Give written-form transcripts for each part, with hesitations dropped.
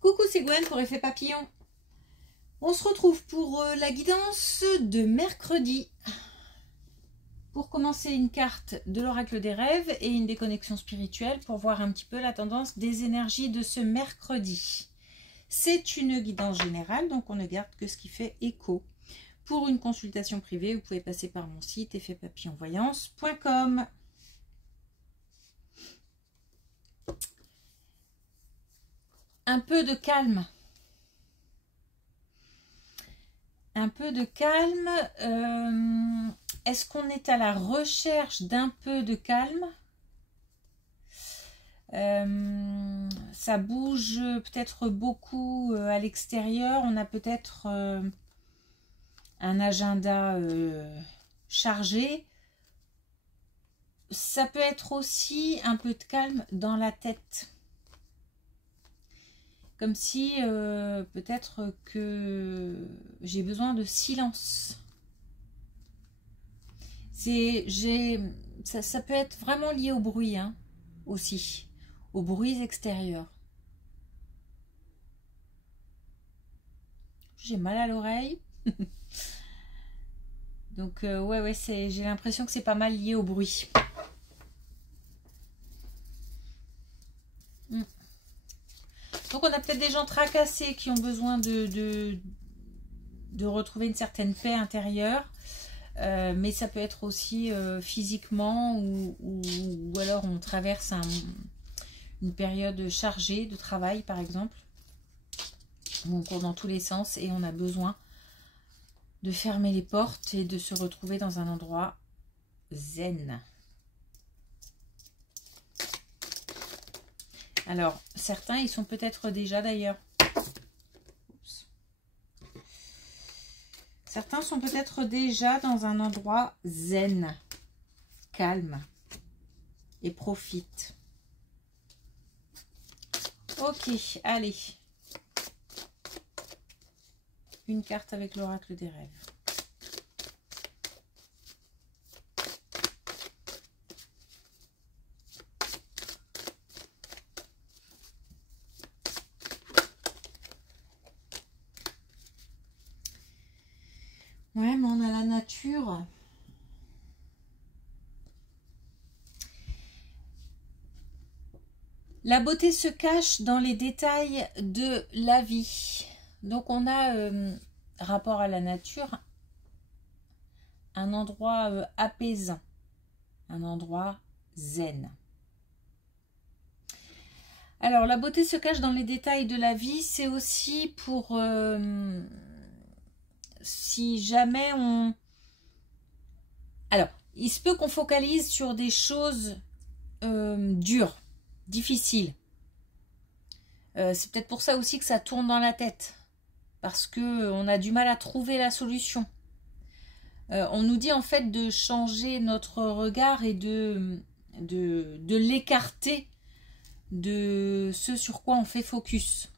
Coucou, c'est Gwen pour Effet Papillon. On se retrouve pour la guidance de mercredi. Pour commencer, une carte de l'oracle des rêves et une déconnexion spirituelle pour voir un petit peu la tendance des énergies de ce mercredi. C'est une guidance générale, donc on ne garde que ce qui fait écho. Pour une consultation privée, vous pouvez passer par mon site effetpapillonvoyance.com. Un peu de calme. Un peu de calme. Est-ce qu'on est à la recherche d'un peu de calme? Ça bouge peut-être beaucoup à l'extérieur. On a peut-être un agenda chargé. Ça peut être aussi un peu de calme dans la tête. Comme si peut-être que j'ai besoin de silence. Ça peut être vraiment lié au bruit, hein, aussi, aux bruits extérieurs. J'ai mal à l'oreille. Donc ouais, j'ai l'impression que c'est pas mal lié au bruit. Donc on a peut-être des gens tracassés qui ont besoin de retrouver une certaine paix intérieure. Mais ça peut être aussi physiquement ou alors on traverse une période chargée de travail par exemple. Où on court dans tous les sens et on a besoin de fermer les portes et de se retrouver dans un endroit zen. Alors, certains, ils sont peut-être déjà d'ailleurs. Certains sont peut-être déjà dans un endroit zen, calme et profitent. Ok, allez. Une carte avec l'oracle des rêves. Ouais, mais on a la nature. La beauté se cache dans les détails de la vie. Donc on a, rapport à la nature, un endroit apaisant, un endroit zen. Alors la beauté se cache dans les détails de la vie, c'est aussi pour... si jamais on... Alors, il se peut qu'on focalise sur des choses dures, difficiles. C'est peut-être pour ça aussi que ça tourne dans la tête. Parce qu'on a du mal à trouver la solution. On nous dit en fait de changer notre regard et de l'écarter de ce sur quoi on fait focus.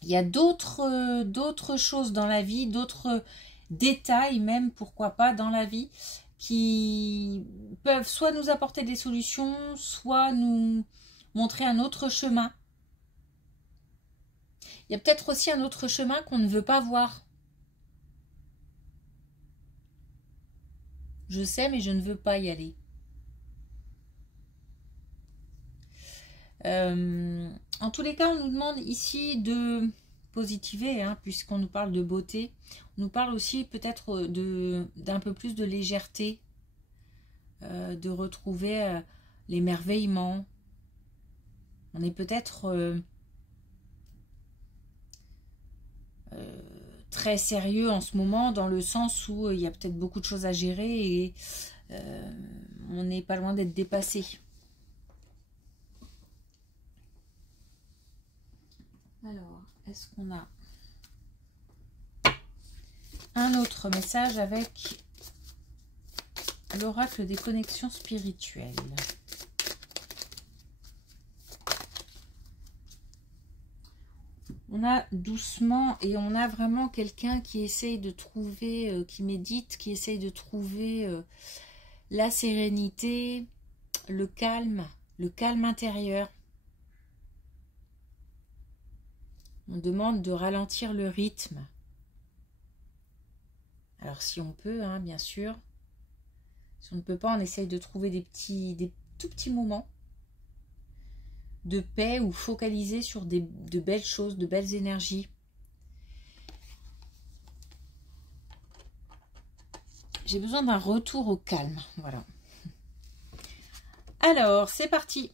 Il y a d'autres choses dans la vie, d'autres détails même, pourquoi pas, dans la vie, qui peuvent soit nous apporter des solutions, soit nous montrer un autre chemin. Il y a peut-être aussi un autre chemin qu'on ne veut pas voir. Je sais, mais je ne veux pas y aller. En tous les cas, on nous demande ici de positiver, hein, puisqu'on nous parle de beauté. On nous parle aussi peut-être d'un peu plus de légèreté, de retrouver l'émerveillement. On est peut-être très sérieux en ce moment, dans le sens où il y a peut-être beaucoup de choses à gérer et on n'est pas loin d'être dépassé. Alors, est-ce qu'on a un autre message avec l'oracle des connexions spirituelles? On a doucement et on a vraiment quelqu'un qui essaye de trouver, qui médite, qui essaye de trouver la sérénité, le calme intérieur. On demande de ralentir le rythme. Alors si on peut, hein, bien sûr. Si on ne peut pas, on essaye de trouver des tout petits moments de paix ou focaliser sur de belles choses, de belles énergies. J'ai besoin d'un retour au calme, voilà. Alors, c'est parti.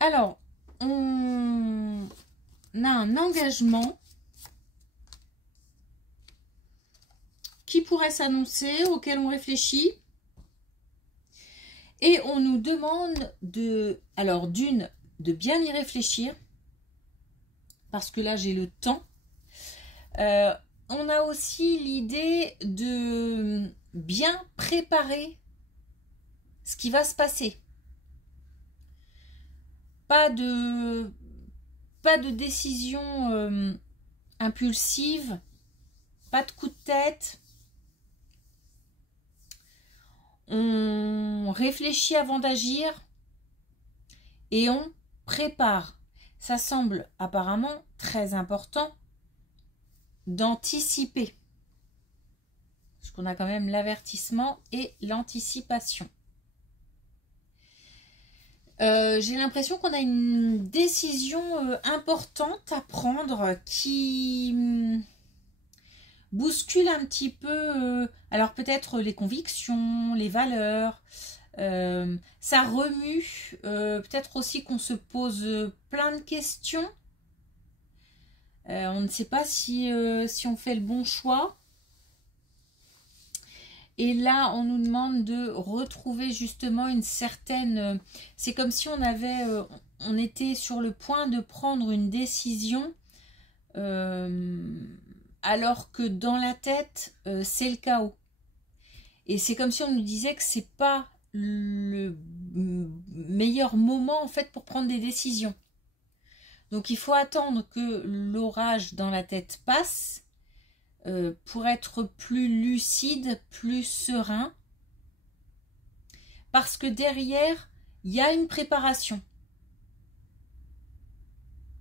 Alors, on a un engagement qui pourrait s'annoncer, auquel on réfléchit. Et on nous demande de bien y réfléchir, parce que là j'ai le temps. On a aussi l'idée de bien préparer ce qui va se passer. Pas de décision impulsive, pas de coup de tête. On réfléchit avant d'agir et on prépare. Ça semble apparemment très important d'anticiper. Parce qu'on a quand même l'avertissement et l'anticipation. J'ai l'impression qu'on a une décision importante à prendre qui bouscule un petit peu, alors peut-être les convictions, les valeurs, ça remue, peut-être aussi qu'on se pose plein de questions, on ne sait pas si on fait le bon choix. Et là, on nous demande de retrouver justement une certaine... c'est comme si on était sur le point de prendre une décision, alors que dans la tête, c'est le chaos. Et c'est comme si on nous disait que c'est pas le meilleur moment en fait pour prendre des décisions. Donc il faut attendre que l'orage dans la tête passe, pour être plus lucide, plus serein, parce que derrière, il y a une préparation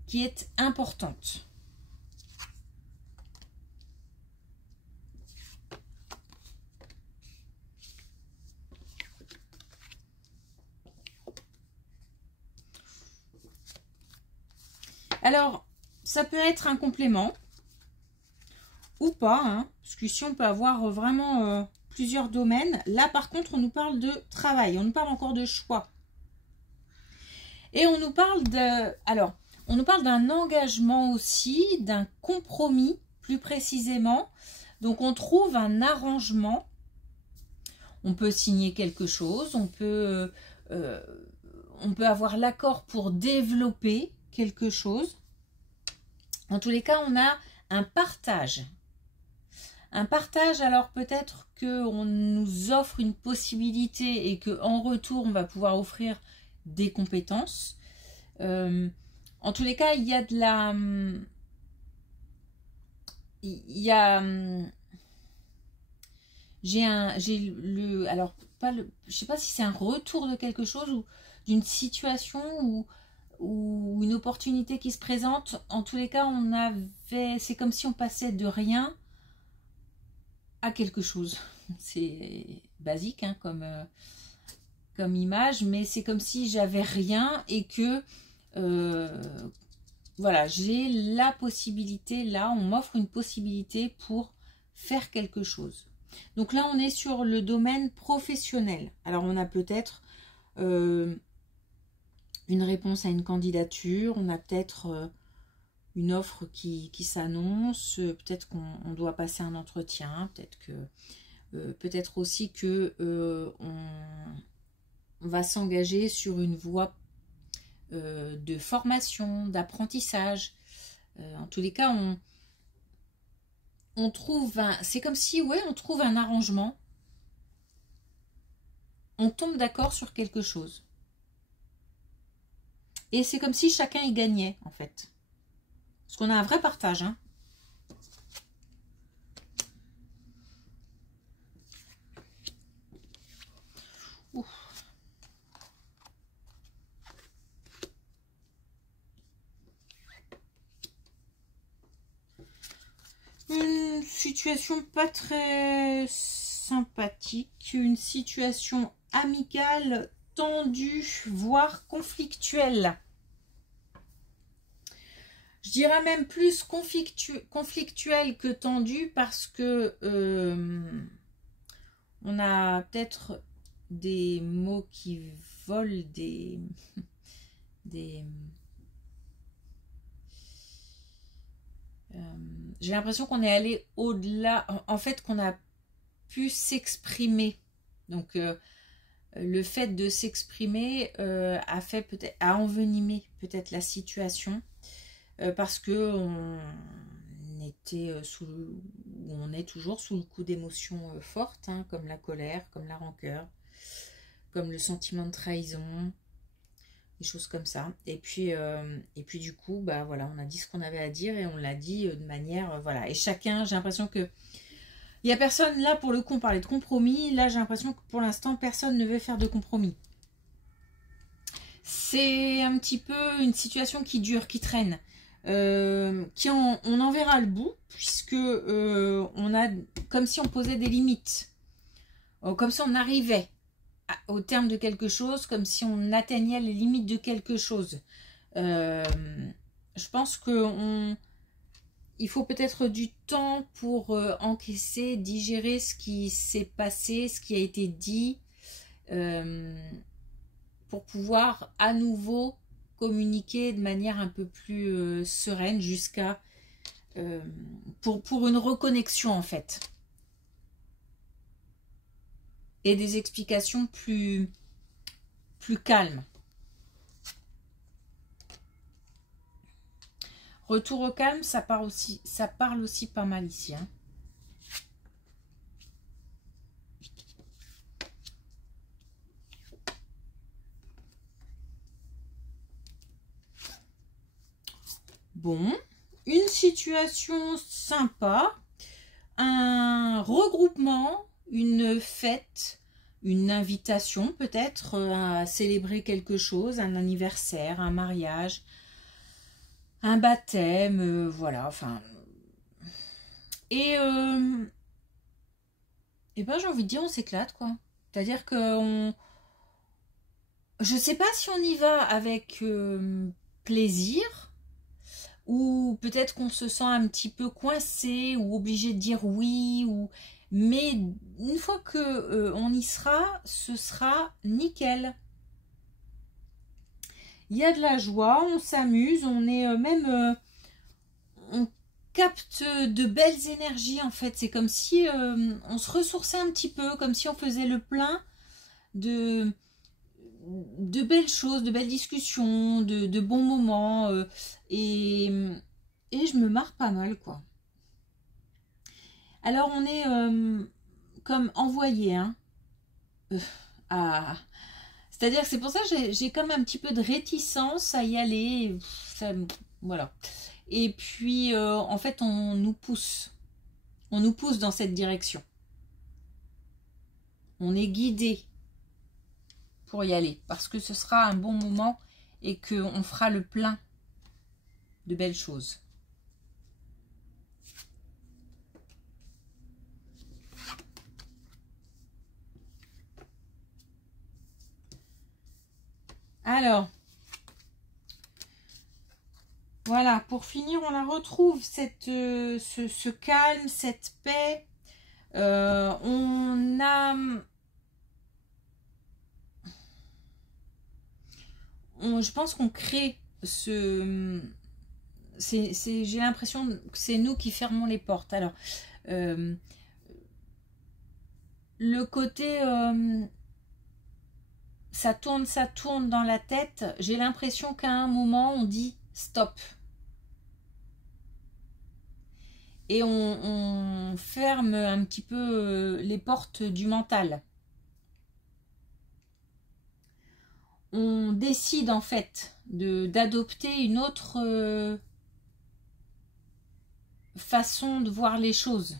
qui est importante. Alors, ça peut être un complément ou pas, hein, parce qu'ici on peut avoir vraiment plusieurs domaines. Là par contre on nous parle de travail, on nous parle encore de choix. Et on nous parle on nous parle d'un engagement aussi, d'un compromis plus précisément. Donc on trouve un arrangement, on peut signer quelque chose, on peut avoir l'accord pour développer quelque chose. En tous les cas, on a un partage. Un partage, alors peut-être qu'on nous offre une possibilité et qu'en retour, on va pouvoir offrir des compétences. En tous les cas, il y a de la... alors, je sais pas si c'est un retour de quelque chose ou d'une situation ou une opportunité qui se présente. En tous les cas, c'est comme si on passait de rien à quelque chose. C'est basique hein, comme image, mais c'est comme si j'avais rien et que voilà, j'ai la possibilité, là on m'offre une possibilité pour faire quelque chose. Donc là on est sur le domaine professionnel. Alors on a peut-être une réponse à une candidature, on a peut-être une offre qui s'annonce, peut-être qu'on doit passer un entretien, peut-être aussi que on va s'engager sur une voie de formation, d'apprentissage. En tous les cas, on trouve c'est comme si on trouve un arrangement, on tombe d'accord sur quelque chose. Et c'est comme si chacun y gagnait en fait. Parce qu'on a un vrai partage, hein. Ouf. Une situation pas très sympathique, une situation amicale tendue, voire conflictuelle. Je dirais même plus conflictuelle que tendue parce que on a peut-être des mots qui volent j'ai l'impression qu'on est allé au-delà, en fait qu'on a pu s'exprimer. Donc le fait de s'exprimer a envenimé peut-être la situation parce que on est toujours sous le coup d'émotions fortes, hein, comme la colère, comme la rancœur, comme le sentiment de trahison, des choses comme ça. Et puis du coup, bah voilà, on a dit ce qu'on avait à dire et on l'a dit de manière, voilà. Et chacun, j'ai l'impression que il n'y a personne là, pour le coup, on parlait de compromis. Là, j'ai l'impression que pour l'instant, personne ne veut faire de compromis. C'est un petit peu une situation qui dure, qui traîne. On en verra le bout, puisque on a comme si on posait des limites. Comme si on arrivait au terme de quelque chose, comme si on atteignait les limites de quelque chose. Je pense que il faut peut-être du temps pour encaisser, digérer ce qui s'est passé, ce qui a été dit, pour pouvoir à nouveau communiquer de manière un peu plus sereine jusqu'à pour une reconnexion en fait. Et des explications plus calmes. Retour au calme, ça parle aussi pas mal ici. Hein. Bon, une situation sympa, un regroupement, une fête, une invitation peut-être à célébrer quelque chose, un anniversaire, un mariage, un baptême, voilà, enfin. Et ben j'ai envie de dire on s'éclate quoi. C'est-à-dire que je sais pas si on y va avec plaisir ou peut-être qu'on se sent un petit peu coincé ou obligé de dire oui mais une fois que on y sera, ce sera nickel. Il y a de la joie, on s'amuse, on est on capte de belles énergies en fait. C'est comme si on se ressourçait un petit peu, comme si on faisait le plein de belles choses, de belles discussions, de bons moments et je me marre pas mal quoi. Alors on est comme envoyé hein, c'est-à-dire que c'est pour ça que j'ai comme un petit peu de réticence à y aller. Voilà. Et puis en fait on nous pousse dans cette direction. On est guidé pour y aller parce que ce sera un bon moment et qu'on fera le plein de belles choses. Alors, voilà, pour finir, on la retrouve, ce calme, cette paix. On a... je pense qu'on crée ce... j'ai l'impression que c'est nous qui fermons les portes. Alors, le côté... ça tourne dans la tête. J'ai l'impression qu'à un moment, on dit stop. Et on ferme un petit peu les portes du mental. On décide en fait d'adopter une autre façon de voir les choses.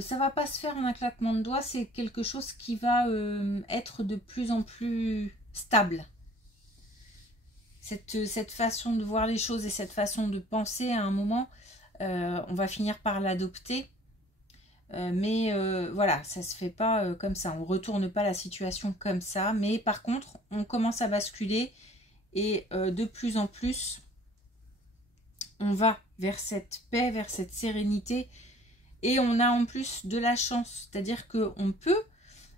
Ça va pas se faire en un claquement de doigts, c'est quelque chose qui va être de plus en plus stable. Cette façon de voir les choses et cette façon de penser, à un moment, on va finir par l'adopter. Mais voilà, ça se fait pas comme ça. On retourne pas la situation comme ça. Mais par contre, on commence à basculer et de plus en plus, on va vers cette paix, vers cette sérénité. Et on a en plus de la chance. C'est-à-dire qu'on peut,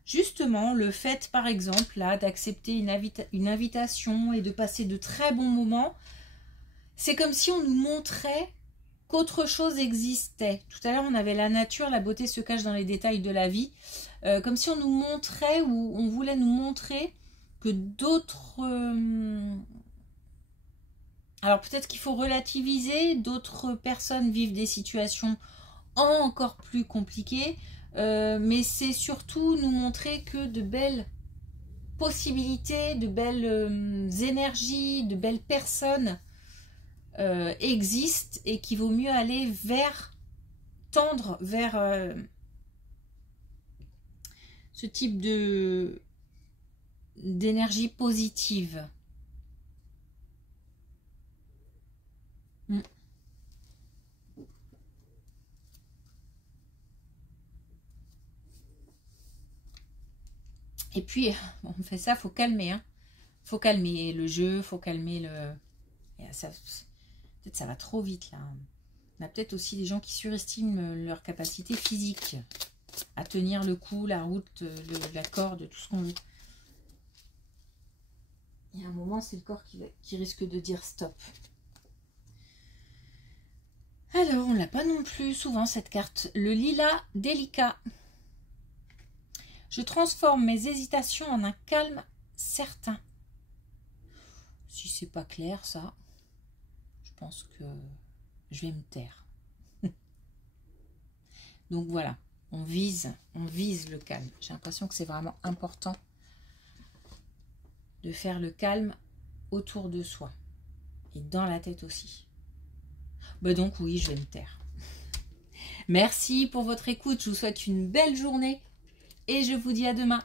justement, le fait, par exemple, là, d'accepter une invitation et de passer de très bons moments, c'est comme si on nous montrait qu'autre chose existait. Tout à l'heure, on avait la nature, la beauté se cache dans les détails de la vie. Comme si on nous montrait, ou on voulait nous montrer que d'autres... alors peut-être qu'il faut relativiser, d'autres personnes vivent des situations encore plus compliquées, mais c'est surtout nous montrer que de belles possibilités, de belles énergies, de belles personnes existent et qu'il vaut mieux aller vers, tendre vers ce type d'énergie positive. Et puis, on fait ça, faut calmer. Hein. Faut calmer le jeu, faut calmer le... Peut-être ça va trop vite, là. On a peut-être aussi des gens qui surestiment leur capacité physique à tenir le coup, la route, la corde, tout ce qu'on veut. Il y a un moment, c'est le corps qui risque de dire stop. Alors, on l'a pas non plus souvent, cette carte. Le lilas délicat. Je transforme mes hésitations en un calme certain. Si c'est pas clair, ça, je pense que je vais me taire. Donc voilà, on vise le calme. J'ai l'impression que c'est vraiment important de faire le calme autour de soi et dans la tête aussi. Ben donc oui, je vais me taire. Merci pour votre écoute. Je vous souhaite une belle journée et je vous dis à demain.